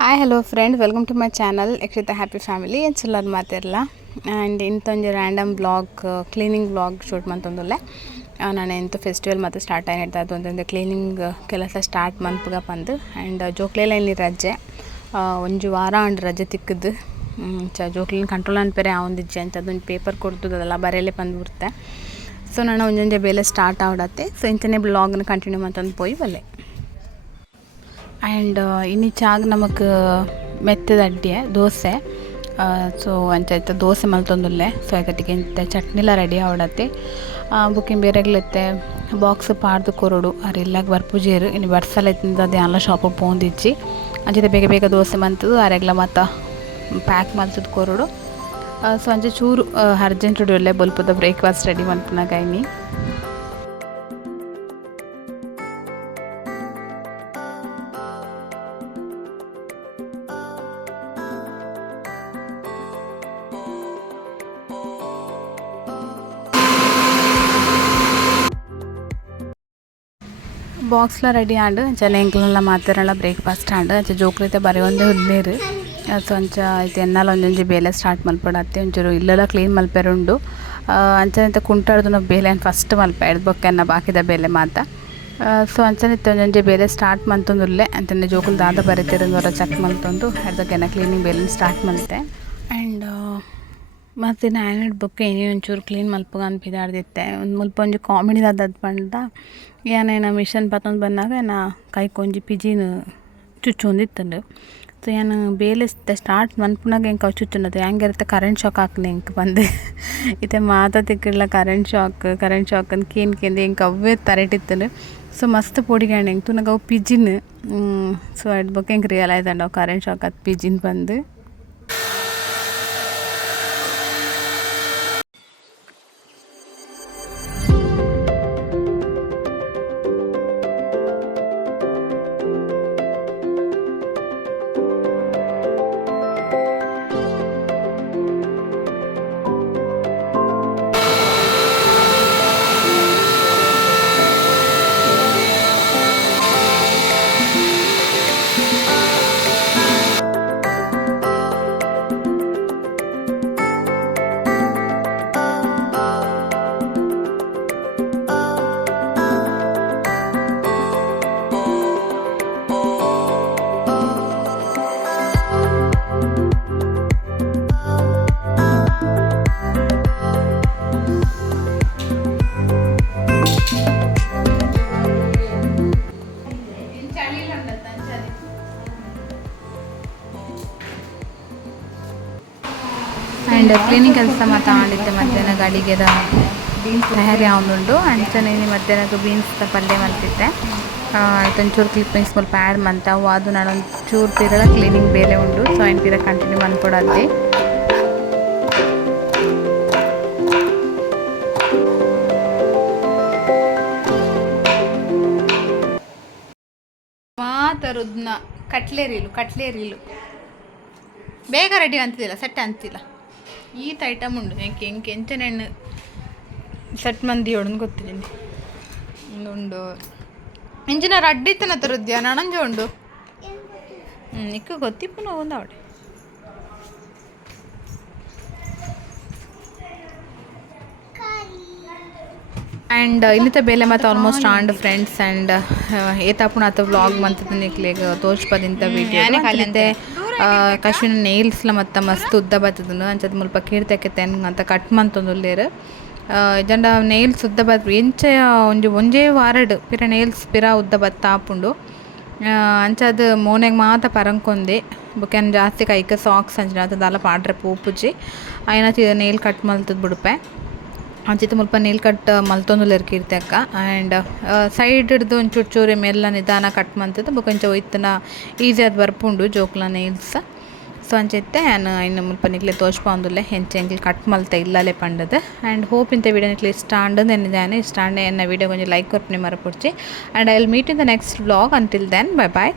Hi hello friend welcome to my channel Yakshita happy family ಏನು ಚಲೋದು ಮಾತಿರಲ್ಲ and ಇಂಥೊಂದು random blog cleaning blog shoot ಮಂತೊಂದುಲ್ಲೆ ನಾನು ಎಂತ festival ಮತ್ತು ಸ್ಟಾರ್ಟ್ ಆಗಿ ಅದು ಒಂದೊಂದು ಕ್ಲೀನಿಂಗ್ ಕೆಲಸ ಸ್ಟಾರ್ಟ್ ಮಂತ್ಗ ಬಂದು. ಆ್ಯಂಡ್ ಜೋಕ್ಲೆಲ್ಲ ಇಲ್ಲಿ ರಜೆ. ಒಂದು ಒಂಜಿ ವಾರ ಅಂಡ್ ರಜೆ ತಿಕ್ಕದು. ಚ, ಜೋಕ್ಲಿನ ಕಂಟ್ರೋಲ್ ಅನ್ಪೇರೆ ಆ ಒಂದು ಇಜ್ಜೆ ಅಂತ. ಅದೊಂದು ಪೇಪರ್ ಕೊಡ್ತದಲ್ಲ ಅದೆಲ್ಲ ಬರೆಯಲ್ಲೇ ಬಂದ್ಬಿಡ್ತೆ ಸೊ ನಾನು ಒಂದೊಂದೇ ಬೇಲೆ ಸ್ಟಾರ್ಟ್ ಆಡತ್ತೆ ಸೊ ಇಂಥನೇ ಬ್ಲಾಗ್ನ ಕಂಟಿನ್ಯೂ ಮಂತಂದು ಪೋಯಿ ಬಲ್ಲೆ ಆ್ಯಂಡ್ ಚಾಗ್ ನಮಗೆ ಮೆತ್ತದ ಅಡ್ಡಿಯೆ ದೋಸೆ ಸೊ ಅಂಚಾಯ್ತು ದೋಸೆ ಮಲ್ತೊಂದುಲ್ಲೆ ಸೊ ಐಕಟ್ಟಿಗೆ ಇಂತೆ ಚಟ್ನಿಲ ರೆಡಿ ಆವಡತ್ತೆ ಬುಕ್ಕಿಂಗ್ ಬೇರೆಗ್ಲತ್ತೆ ಬಾಕ್ಸ್ ಪಾಡ್ದು ಕೊರಡು ಅರೆ ಇಲ್ಲಾಗ ಬರ್ಪುಜೇರು ಇನ್ನು ಬರ್ಸಲ ಇತ್ತಿಂದ ಎಲ್ಲ ಶಾಪಿಗೆ ಪೋಂದಿಚ್ಚಿ ಅಂಚಿದ ಬೇಗ ಬೇಗ ದೋಸೆ ಮಂತದು ಅರೆಗ್ಲ ಮತ್ತು ಪ್ಯಾಕ್ ಮಲ್ತದ ಕೊರಡು ಸೊ ಅಂಚೆ ಚೂರು ಅರ್ಜೆಂಟ್ ಒಳ್ಳೆ ಬಲ್ಪದ ಬ್ರೇಕ್ಫಾಸ್ಟ್ ರೆಡಿ ಮಲ್ಪನ ಕೈನಿ ಬಾಕ್ಸ್ಲ ರೆಡಿ ಆಂಡ್ ಅಂಚ ಎಂಕ್ಲೆಲ್ಲ ಮಾತಾಡಲ್ಲ ಬ್ರೇಕ್ಫಾಸ್ಟ್ ಆಂಡ್ ಅಂಚ ಜೋಕ್ರೈತೆ ಬರೀ ಒಂದೇ ಹುಲ್ಲೇರು ಸೊ ಅಂಚ ಐತೆ ಎನ್ನಲ ಒಂದೊಂಜಿ ಬೇಲೆ ಸ್ಟಾರ್ಟ್ ಮಲ್ಪಡತ್ತೆ. ಒಂಚೂರು ಇಲ್ಲೆಲ್ಲ ಕ್ಲೀನ್ ಮಲ್ಪೆರುಂಡು ಅಂಚನಂತ ಕುಂಟಾಡ್ದು ನಾವು ಬೇಲೆ ಫಸ್ಟ್ ಮಲ್ಪೆ ಬೊಕ್ಕೆನ್ನ ಬಾಕಿದ ಬೇಲೆ ಮಾತ ಸೊ ಅಂಚನಿತ್ತು ಒಂದೊಂಜಿ ಬೇಲೆ ಸ್ಟಾರ್ಟ್ ಮಂತೊಂದುಲ್ಲೆ ಅಂತಂದ್ರೆ ಜೋಕುಲ್ ದಾದ ಬರೀತಿರೋದು ಚೆಕ್ ಮಲ್ತೊಂದು. ಅದಕ್ಕೆನ ಕ್ಲೀನಿಂಗ್ ಬೇಲೆ ಸ್ಟಾರ್ಟ್ ಮಲ್ತೆ. ಆ್ಯಂಡ್ ಮತ್ತು ನಾನು ಬುಕ್ ಏನೇ ಒಂಚೂರು ಕ್ಲೀನ್ ಮಲ್ಪಗ ಅನ್ಪಿದಾಡ್ದಿತ್ತೆ ಒಂದು ಮುಲ್ಪ ಒಂಜಿ ಕಾಮಿಡಿ ಅದು ಪಂಡ ಏನೇನ ಮಿಷನ್ ಪತ್ತೊಂದು ಬಂದಾಗ ನಾ ಕೈಕೊಂಜಿ ಪಿಜಿನ ಚುಚ್ಚೊಂದಿತ್ತಂಡು. ಸೊ ಏನು ಬೇಲೆ ಸ್ಟಾರ್ಟ್ ಮನ್ಪುನಾಗ ಹೆಂಗೆ ಕವ್ ಚುಚ್ಚುನದು ಹೆಂಗೆ ಕರೆಂಟ್ ಶಾಕ್ ಹಾಕ್ನಿ ಹೆಂಗೆ ಬಂದು. ಇತ್ತೆ ಮಾತ ತಿಕ್ಕಿಡ್ಲ ಕರೆಂಟ್ ಶಾಕ್ ಕರೆಂಟ್ ಶಾಕ್ ಅಂತ ಕೇನ್ ಕೇಂದು ಹೆಂಗೆ ಅವೇ ತರಟಿತ್ತು ಸೊ ಮಸ್ತ್ ಪೊಡಿಗಾಣೆ ಹೆಂಗೆ ತುನಗ ಅವು ಪಿಜಿನ್ ಸೊ ಅಡ್ ಬಗ್ಗೆ ಹೆಂಗೆ ರಿಯಲೈಸ್ ಅಂಡವು ಕರೆಂಟ್ ಶಾಕ್ ಅದು ಪಿಜಿನ್ ಬಂದು. ಆ್ಯಂಡ್ ಕ್ಲೀನಿಂಗ್ ಕೆಲಸ ಮಾತ್ರ ಮಾಡಿದ್ದೆ ಮಧ್ಯಾಹ್ನ ಗಾಡಿಗೆದ ತಯಾರಿ ಆವೊಂದುಂಡು ಅಂಚನೆ ಮಧ್ಯಾಹ್ನಕ್ಕೆ ಬೀನ್ಸ್ ಪಲ್ಯ ಮಲ್ತಿದ್ದೆ ಒಂಚೂರು ಕ್ಲಿಪ್ಪಿಂಗ್ಸ್ ಸ್ವಲ್ಪ ಆ್ಯಡ್ ಮಂತಾವು ಅದು ನಾನೊಂದು ಚೂರು ತೀರ ಕ್ಲೀನಿಂಗ್ ಬೇರೆ ಉಂಡು. ಸೊ ಏನು ಕಂಟಿನ್ಯೂ ಮನ್ಕೊಡದ್ದೆ ಮಾತರುದ್ನ ಕಟ್ಲೆ ರೀಲು ಬೇಗ ರೆಡಿ ಅಂತಿಲ್ಲ ಸೆಟ್ ಅಂತಿಲ್ಲ. ಈತ ಐಟಮ್ ಉಂಡು ಎಂಕೆ ಎಂಕೆ ಎಂಚನೆಣ್ಣು ಸೆಟ್ ಮಂದಿ ಹೊಡನ್ ಗೊತ್ತಿದ್ದೀನಿ ಉಂಡು ಇಂಜಿನರ್ ಅಡ್ಡಿತ್ತನ ತರುದ್ಯಾ ನನಂಜ ಉಂಡು? ಹ್ಞೂ ಇಕ್ಕ ಗೊತ್ತಿಪ್ಪು ಒಂದು ಅವಡೆ. ಆ್ಯಂಡ್ ಇಲ್ಲಿತ ಬೇಲೆ ಮತ್ತು ಆಲ್ಮೋಸ್ಟ್ ಆಂಡ್ ಫ್ರೆಂಡ್ಸ್ ಆ್ಯಂಡ್ ಏತಾಪುಣ ಆತ ವ್ಲಾಗ್ ಮಂತದ ನಿಕ್ಲೆಗ್ ತೋರ್ಸ್ಪದಿಂತ ವಿಡಿಯೋ ಅಲ್ಲಿಂದೆ ಕಶಿನ ನೇಲ್ಸ್ಲ ಮತ್ತು ಮಸ್ತ್ ಉದ್ದ ಬರ್ತದನು ಅಂಚದ ಮುಲ್ಪ ಕೀರ್ತಕ್ಕೆ ಅಂತ ಕಟ್ ಮಂತೊಂದುಲ್ಲೇರು ಜಂಡ ನೇಲ್ಸ್ ಉದ್ದ ಬತ್ ಎಂಚ ಒಂಜಿ ಒಂಜೇ ವಾರಡ್ ಪಿರ ನೇಲ್ಸ್ ಪಿರ ಉದ್ದ ಬತ್ತ ಆಪುಂಡು. ಅಂಚದ ಮೋನೆಗ್ ಮಾತ ಪರಂಕೊಂದೆ. ಬೊಕೆನ್ ಜಾಸ್ತಿ ಕೈಕ ಸಾಕ್ಸ್ ಅಂಚಿನ ದಾಲ ಪಾಡ್ರೆ ಪೂಪುಜಿ ಐನ ನೇಲ್ ಕಟ್ ಮಲ್ತದ್ ಬಿಡುಪೆ. ಅಂಚಿತ್ತ ಮುಲ್ಪ ನೀಲ್ ಕಟ್ ಮಲ್ತೊಂದುಲ್ಲೆರ್ ಅಕ್ಕ. ಆ್ಯಂಡ್ ಸೈಡ್ ಹಿಡ್ದು ಒಂಚೂರು ಚೂರು ಮೆಲ್ಲ ನಿಧಾನ ಕಟ್ ಮಂತದ್ದು ಬೊಕೊಂಚ ಒಯ್ತನ ಈಸಿ ಅದು ಬರ್ಪುಂಡು ಜೋಕ್ಲ ನೇಲ್ಸ್ ಸೊ ಅಂಚೆತ್ತೆ, ನಾನು ಇನ್ನು ಮುಲ್ಪ ನಿಕ್ಲೆ ತೋಚ್ಪಾಂದುಲ್ಲೆ ಹೆಂಚೆ ಎಂಕ್ಲೆ ಕಟ್ ಮಲ್ತೆ ಇಲ್ಲಲೆ ಪಂಡದು. ಆ್ಯಂಡ್ ಹೋಪ್ ಇಂಥ ವೀಡಿಯೋ ನಿಕ್ಲೆ ಇಷ್ಟ ಅಂಡು ನೆನ್ನಿದ್ದಾನೆ ಇಷ್ಟ ಅಂಡೆ ಎನ್ನ ವಿಡಿಯೋ ಕೊಂಚ ಲೈಕ್ ಕೊರ್ಪನೆ ಮರಪುಡ್ಚಿ. And I will meet in the next vlog until then bye bye